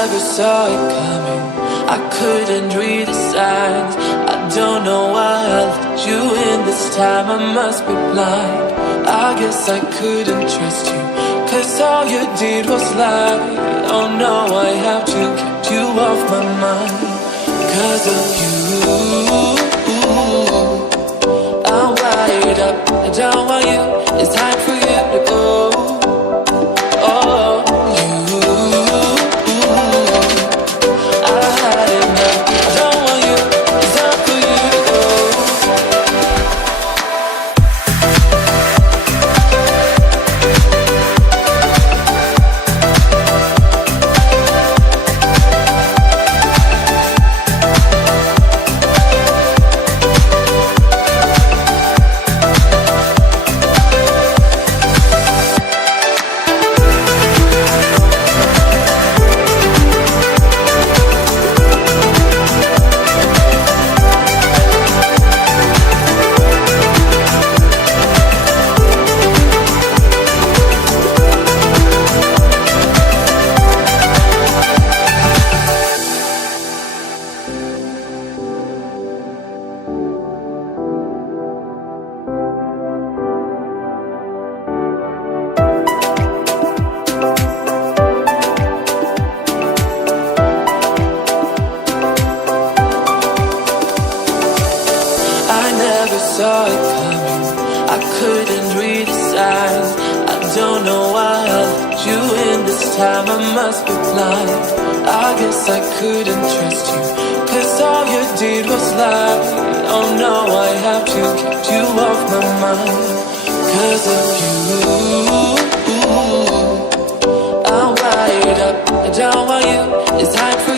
never saw it coming. I couldn't read the signs. I don't know why I let you in this time. I must be blind. I guess I couldn't trust you, 'cause all you did was lie. Oh no, I have to keep you off my mind. 'Cause of you, I'm wired up. I don't want you, it's time for you to go. Oh, you, I had enough. I don't want you, it's time for you to go. Saw it coming. I couldn't read the signs. I don't know why I let you in this time. I must be blind. I guess I couldn't trust you, 'cause all you did was lie. Oh no, I have to keep you off my mind. 'Cause of you, I'm wired up. I don't want you, it's time for